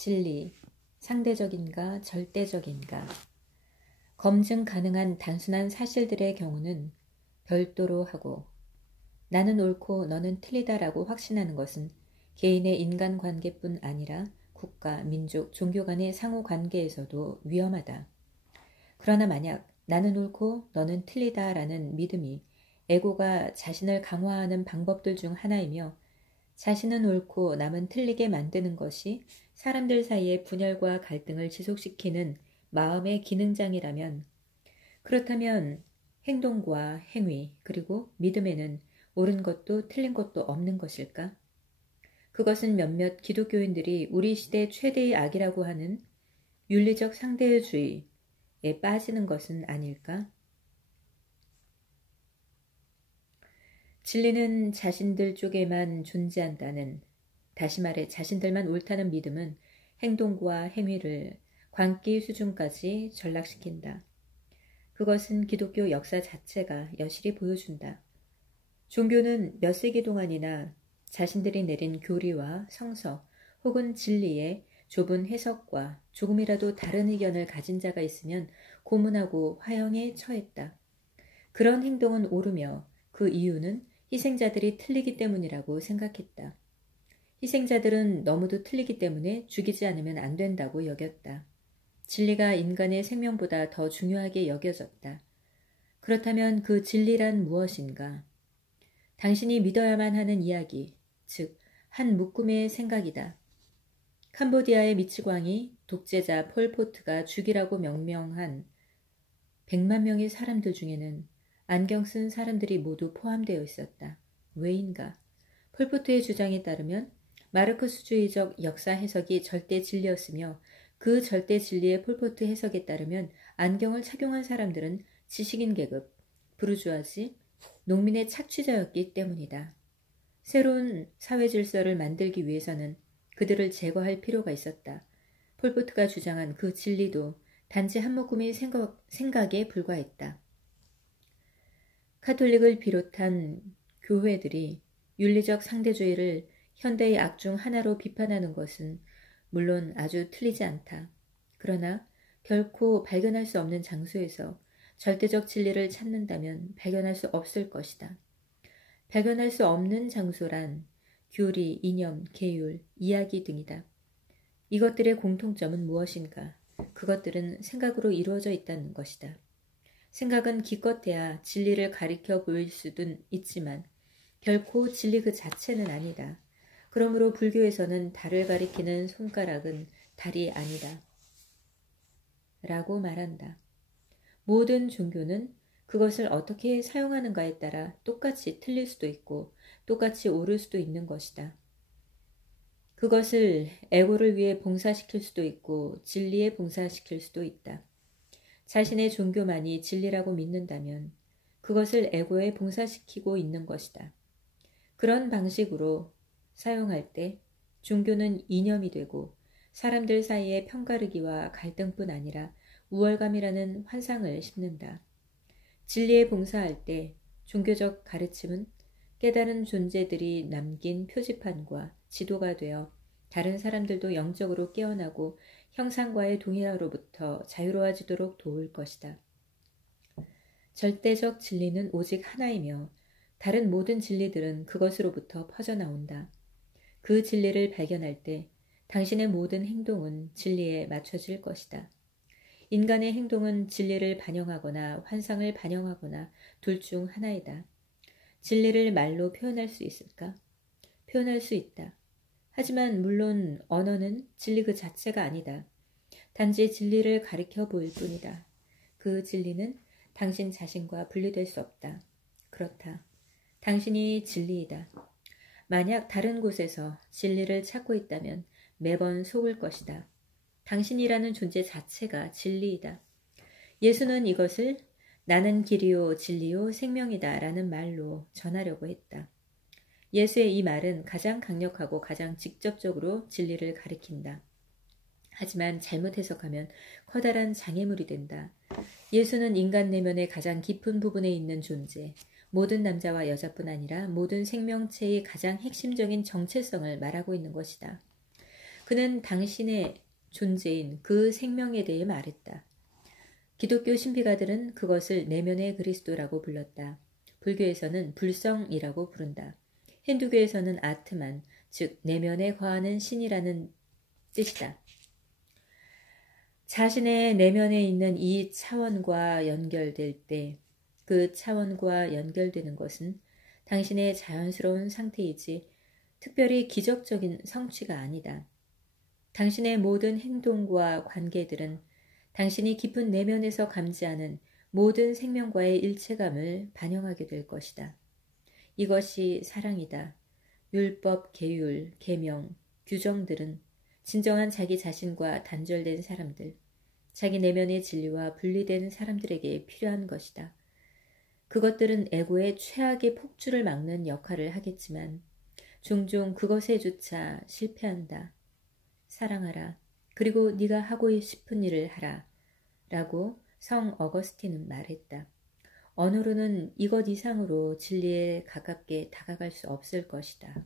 진리, 상대적인가 절대적인가. 검증 가능한 단순한 사실들의 경우는 별도로 하고 나는 옳고 너는 틀리다라고 확신하는 것은 개인의 인간관계뿐 아니라 국가, 민족, 종교 간의 상호관계에서도 위험하다. 그러나 만약 나는 옳고 너는 틀리다라는 믿음이 에고가 자신을 강화하는 방법들 중 하나이며 자신은 옳고 남은 틀리게 만드는 것이 사람들 사이의 분열과 갈등을 지속시키는 마음의 기능장이라면 그렇다면 행동과 행위 그리고 믿음에는 옳은 것도 틀린 것도 없는 것일까? 그것은 몇몇 기독교인들이 우리 시대 최대의 악이라고 하는 윤리적 상대주의에 빠지는 것은 아닐까? 진리는 자신들 쪽에만 존재한다는, 다시 말해 자신들만 옳다는 믿음은 행동과 행위를 광기 수준까지 전락시킨다. 그것은 기독교 역사 자체가 여실히 보여준다. 종교는 몇 세기 동안이나 자신들이 내린 교리와 성서 혹은 진리의 좁은 해석과 조금이라도 다른 의견을 가진 자가 있으면 고문하고 화형에 처했다. 그런 행동은 옳으며 그 이유는 희생자들이 틀리기 때문이라고 생각했다. 희생자들은 너무도 틀리기 때문에 죽이지 않으면 안 된다고 여겼다. 진리가 인간의 생명보다 더 중요하게 여겨졌다. 그렇다면 그 진리란 무엇인가? 당신이 믿어야만 하는 이야기, 즉 한 묶음의 생각이다. 캄보디아의 미치광이 독재자 폴포트가 죽이라고 명명한 100만 명의 사람들 중에는 안경 쓴 사람들이 모두 포함되어 있었다. 왜인가? 폴포트의 주장에 따르면 마르크스주의적 역사 해석이 절대 진리였으며 그 절대 진리의 폴포트 해석에 따르면 안경을 착용한 사람들은 지식인 계급, 부르주아지, 농민의 착취자였기 때문이다. 새로운 사회 질서를 만들기 위해서는 그들을 제거할 필요가 있었다. 폴포트가 주장한 그 진리도 단지 한 묶음의 생각에 불과했다. 카톨릭을 비롯한 교회들이 윤리적 상대주의를 현대의 악 중 하나로 비판하는 것은 물론 아주 틀리지 않다. 그러나 결코 발견할 수 없는 장소에서 절대적 진리를 찾는다면 발견할 수 없을 것이다. 발견할 수 없는 장소란 교리, 이념, 계율, 이야기 등이다. 이것들의 공통점은 무엇인가? 그것들은 생각으로 이루어져 있다는 것이다. 생각은 기껏해야 진리를 가리켜 보일 수도 있지만 결코 진리 그 자체는 아니다. 그러므로 불교에서는 달을 가리키는 손가락은 달이 아니다. 라고 말한다. 모든 종교는 그것을 어떻게 사용하는가에 따라 똑같이 틀릴 수도 있고 똑같이 옳을 수도 있는 것이다. 그것을 에고를 위해 봉사시킬 수도 있고 진리에 봉사시킬 수도 있다. 자신의 종교만이 진리라고 믿는다면 그것을 에고에 봉사시키고 있는 것이다. 그런 방식으로 사용할 때 종교는 이념이 되고 사람들 사이의 편가르기와 갈등뿐 아니라 우월감이라는 환상을 심는다. 진리에 봉사할 때 종교적 가르침은 깨달은 존재들이 남긴 표지판과 지도가 되어 다른 사람들도 영적으로 깨어나고 형상과의 동일화로부터 자유로워지도록 도울 것이다. 절대적 진리는 오직 하나이며 다른 모든 진리들은 그것으로부터 퍼져나온다. 그 진리를 발견할 때 당신의 모든 행동은 진리에 맞춰질 것이다. 인간의 행동은 진리를 반영하거나 환상을 반영하거나 둘 중 하나이다. 진리를 말로 표현할 수 있을까? 표현할 수 있다. 하지만 물론 언어는 진리 그 자체가 아니다. 단지 진리를 가리켜 보일 뿐이다. 그 진리는 당신 자신과 분리될 수 없다. 그렇다. 당신이 진리이다. 만약 다른 곳에서 진리를 찾고 있다면 매번 속을 것이다. 당신이라는 존재 자체가 진리이다. 예수는 이것을 나는 길이요 진리요 생명이다 라는 말로 전하려고 했다. 예수의 이 말은 가장 강력하고 가장 직접적으로 진리를 가리킨다. 하지만 잘못 해석하면 커다란 장애물이 된다. 예수는 인간 내면의 가장 깊은 부분에 있는 존재, 모든 남자와 여자뿐 아니라 모든 생명체의 가장 핵심적인 정체성을 말하고 있는 것이다. 그는 당신의 존재인 그 생명에 대해 말했다. 기독교 신비가들은 그것을 내면의 그리스도라고 불렀다. 불교에서는 불성이라고 부른다. 힌두교에서는 아트만, 즉 내면에 거하는 신이라는 뜻이다. 자신의 내면에 있는 이 차원과 연결될 때 그 차원과 연결되는 것은 당신의 자연스러운 상태이지 특별히 기적적인 성취가 아니다. 당신의 모든 행동과 관계들은 당신이 깊은 내면에서 감지하는 모든 생명과의 일체감을 반영하게 될 것이다. 이것이 사랑이다. 율법, 계율, 계명, 규정들은 진정한 자기 자신과 단절된 사람들, 자기 내면의 진리와 분리된 사람들에게 필요한 것이다. 그것들은 에고의 최악의 폭주를 막는 역할을 하겠지만 종종 그것에조차 실패한다. 사랑하라. 그리고 네가 하고 싶은 일을 하라. 라고 성 어거스틴은 말했다. 언어로는 이것 이상으로 진리에 가깝게 다가갈 수 없을 것이다.